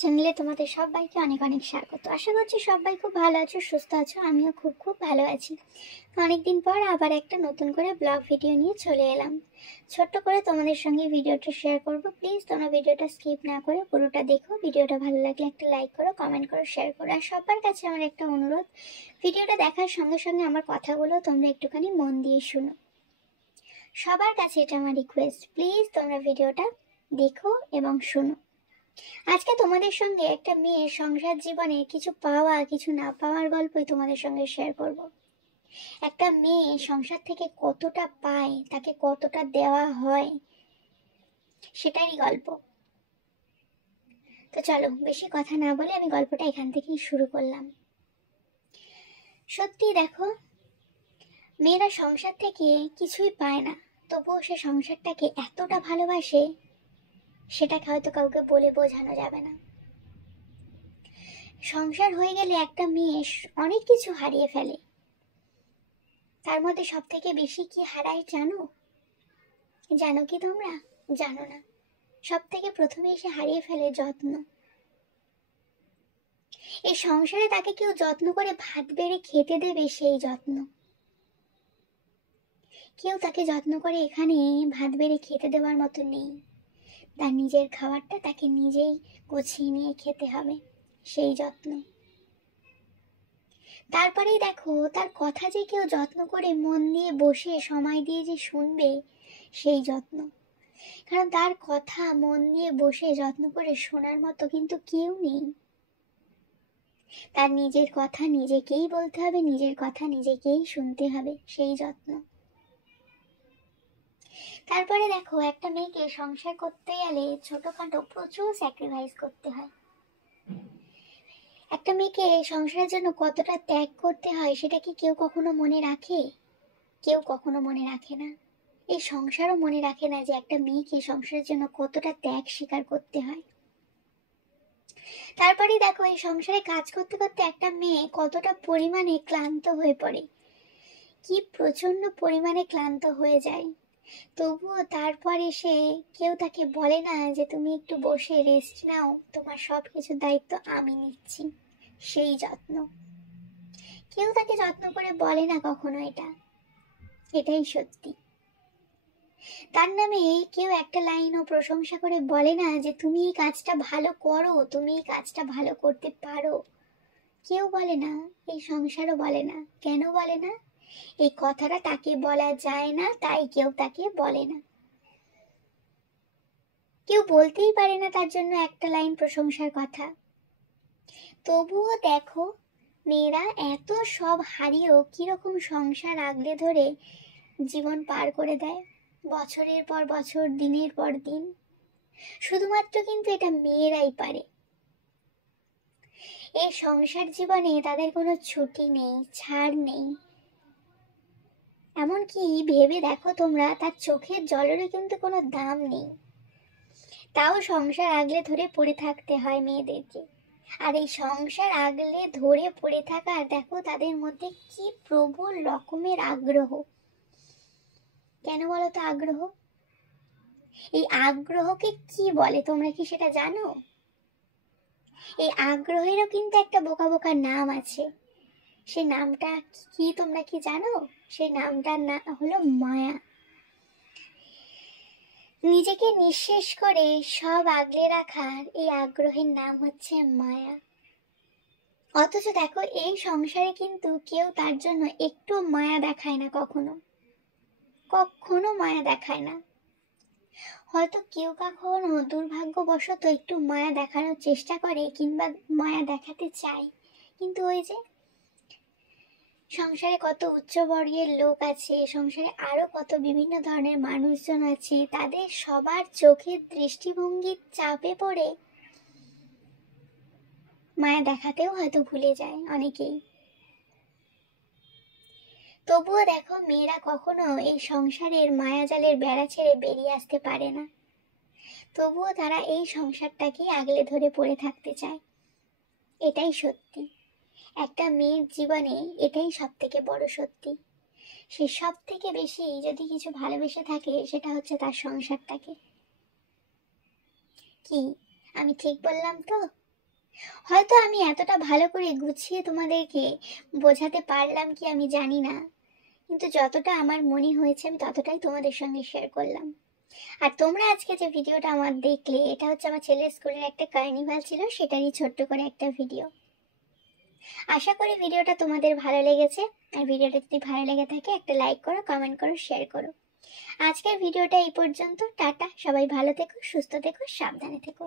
চ্যানেলে তোমাদের সবাইকে অনেক অনেক স্বাগত। আশা করছি সবাই খুব ভালো আছো, সুস্থ আছো। আমিও খুব খুব ভালো আছি। অনেকদিন পর আবার একটা নতুন করে ব্লগ ভিডিও নিয়ে চলে এলাম। ছোট্ট করে তোমাদের সঙ্গে ভিডিওটা শেয়ার করব। প্লিজ তোমরা ভিডিওটা স্কিপ না করে পুরোটা দেখো। ভিডিওটা ভালো লাগলে একটা লাইক করো, কমেন্ট করো, শেয়ার করো। আর সবার কাছে আমার একটা অনুরোধ, ভিডিওটা দেখার সঙ্গে সঙ্গে আমার কথাগুলো তোমরা একটুখানি মন দিয়ে শুনো। সবার কাছে এটা আমার রিকোয়েস্ট, প্লিজ তোমরা ভিডিওটা দেখো এবং শুনো। আজকে তোমাদের সঙ্গে একটা মেয়ের সংসার জীবনে কিছু পাওয়া কিছু না পাওয়ার গল্পই তোমাদের সঙ্গে শেয়ার করব। একটা মেয়ে সংসার থেকে কতটা পায়, তাকে কতটা দেওয়া হয়, সেটারই গল্প। তো চলো বেশি কথা না বলে আমি গল্পটা এখান থেকেই শুরু করলাম। সত্যি দেখো, মেয়েরা সংসার থেকে কিছুই পায় না, তবুও সে সংসারটাকে এতটা ভালোবাসে, সেটাকে হয়তো কাউকে বলে বোঝানো যাবে না। সংসার হয়ে গেলে একটা মেয়ে অনেক কিছু হারিয়ে ফেলে। তার মধ্যে সব থেকে বেশি কি হারায় জানো? জানো কি তোমরা? জানো না। সব থেকে প্রথমে এসে হারিয়ে ফেলে যত্ন। এই সংসারে তাকে কেউ যত্ন করে ভাত বেড়ে খেতে দেবে, সেই যত্ন। কেউ তাকে যত্ন করে এখানে ভাত বেড়ে খেতে দেওয়ার মতো নেই। তার নিজের খাবারটা তাকে নিজেই গুছিয়ে নিয়ে খেতে হবে, সেই যত্ন। তারপরেই দেখো, তার কথা যে কেউ যত্ন করে মন দিয়ে বসে সময় দিয়ে যে শুনবে, সেই যত্ন। কারণ তার কথা মন দিয়ে বসে যত্ন করে শোনার মতো কিন্তু কেউ নেই। তার নিজের কথা নিজেকেই বলতে হবে, নিজের কথা নিজেকেই শুনতে হবে, সেই যত্ন। তারপরে দেখো, একটা মেয়েকে সংসার করতে গেলে ছোটখাটো প্রচুর স্যাক্রিফাইস করতে হয়। একটা মেয়েকে সংসারের জন্য কতটা ত্যাগ করতে হয় সেটা কি কেউ কখনো মনে রাখে? কেউ কখনো মনে রাখে না। এই সংসারও মনে রাখে না যে একটা মেয়েকে সংসারের জন্য কতটা ত্যাগ স্বীকার করতে হয়। তারপরে দেখো, এই সংসারে কাজ করতে করতে একটা মেয়ে কতটা পরিমাণে ক্লান্ত হয়ে পড়ে, কি প্রচন্ড পরিমাণে ক্লান্ত হয়ে যায়। তবুও তারপরে সে কেউ তাকে বলে না যে তুমি একটু বসে রেস্ট নাও, তোমার সব কিছুর দায়িত্ব আমি নিচ্ছি, সেই যত্ন। কেউ তাকে যত্ন করে বলে না কখনো এটা, এটাই সত্যি। তার নামে কেউ একটা লাইনও প্রশংসা করে বলে না যে তুমি এই কাজটা ভালো করো, তুমি এই কাজটা ভালো করতে পারো। কেউ বলে না, এই সংসারও বলে না। কেন বলে না? এই কথাটা তাকে বলা যায় না, তাই কেউ তাকে বলে না। কেউ বলতেই পারে না তার জন্য একটা লাইন প্রশংসার কথা। তবুও দেখো, মেয়েরা এত সব হারিয়েও কিরকম সংসার আগলে ধরে জীবন পার করে দেয়, বছরের পর বছর, দিনের পর দিন। শুধুমাত্র কিন্তু এটা মেয়েরাই পারে। এই সংসার জীবনে তাদের কোনো ছুটি নেই, ছাড় নেই। এমনকি ভেবে দেখো তোমরা, তার চোখের জলেরও কিন্তু কোনো দাম নেই। তাও সংসার আগলে ধরে পড়ে থাকতে হয় মেয়েদেরকে। আর এই সংসার আগলে ধরে পড়ে থাকার দেখো তাদের মধ্যে কি প্রবল রকমের আগ্রহ। কেন বলো তো আগ্রহ? এই আগ্রহকে কি বলে তোমরা কি সেটা জানো? এই আগ্রহেরও কিন্তু একটা বোকা বোকা নাম আছে। সেই নামটা কি তোমরা কি জানো? সেই নামটার নাম হলো মায়া। নিজেকে নিঃশেষ করে সব আগলে রাখার এই আগ্রহের নাম হচ্ছে মায়া। অথচ দেখো, এই সংসারে কিন্তু কেউ তার জন্য একটু মায়া দেখায় না, কখনো কখনো মায়া দেখায় না। হয়তো কেউ কখনো দুর্ভাগ্যবশত একটু মায়া দেখানোর চেষ্টা করে কিংবা মায়া দেখাতে চায়, কিন্তু ওই যে সংসারে কত উচ্চবর্গের লোক আছে, সংসারে আরো কত বিভিন্ন ধরনের মানুষজন আছে, তাদের সবার চোখের দৃষ্টিভঙ্গির চাপে পড়ে মায়া দেখাতেও হয়তো ভুলে যায় অনেকেই। তবুও দেখো, মেয়েরা কখনো এই সংসারের মায়াজালের বেড়া ছেড়ে বেরিয়ে আসতে পারে না। তবুও তারা এই সংসারটাকে আগলে ধরে পড়ে থাকতে চায়। এটাই সত্যি। একটা মেয়ের জীবনে এটাই সব থেকে বড় সত্যি। সে সব থেকে বেশি যদি কিছু ভালোবেসে থাকে, সেটা হচ্ছে তার সংসারটাকে। কি আমি ঠিক বললাম তো? হয়তো আমি এতটা ভালো করে গুছিয়ে তোমাদেরকে বোঝাতে পারলাম কি আমি জানি না, কিন্তু যতটা আমার মনে হয়েছে আমি ততটাই তোমাদের সঙ্গে শেয়ার করলাম। আর তোমরা আজকে যে ভিডিওটা আমার দেখলে, এটা হচ্ছে আমার ছেলের স্কুলের একটা কার্নিভাল ছিল, সেটারই ছোট্ট করে একটা ভিডিও। আশা করি ভিডিওটা তোমাদের ভালো লেগেছে। আর ভিডিওটা যদি ভালো লেগে থাকে একটা লাইক করো, কমেন্ট করো, শেয়ার করো। আজকের ভিডিওটা এই পর্যন্ত। টাটা, সবাই ভালো থেকো, সুস্থ থেকো, সাবধানে থেকো।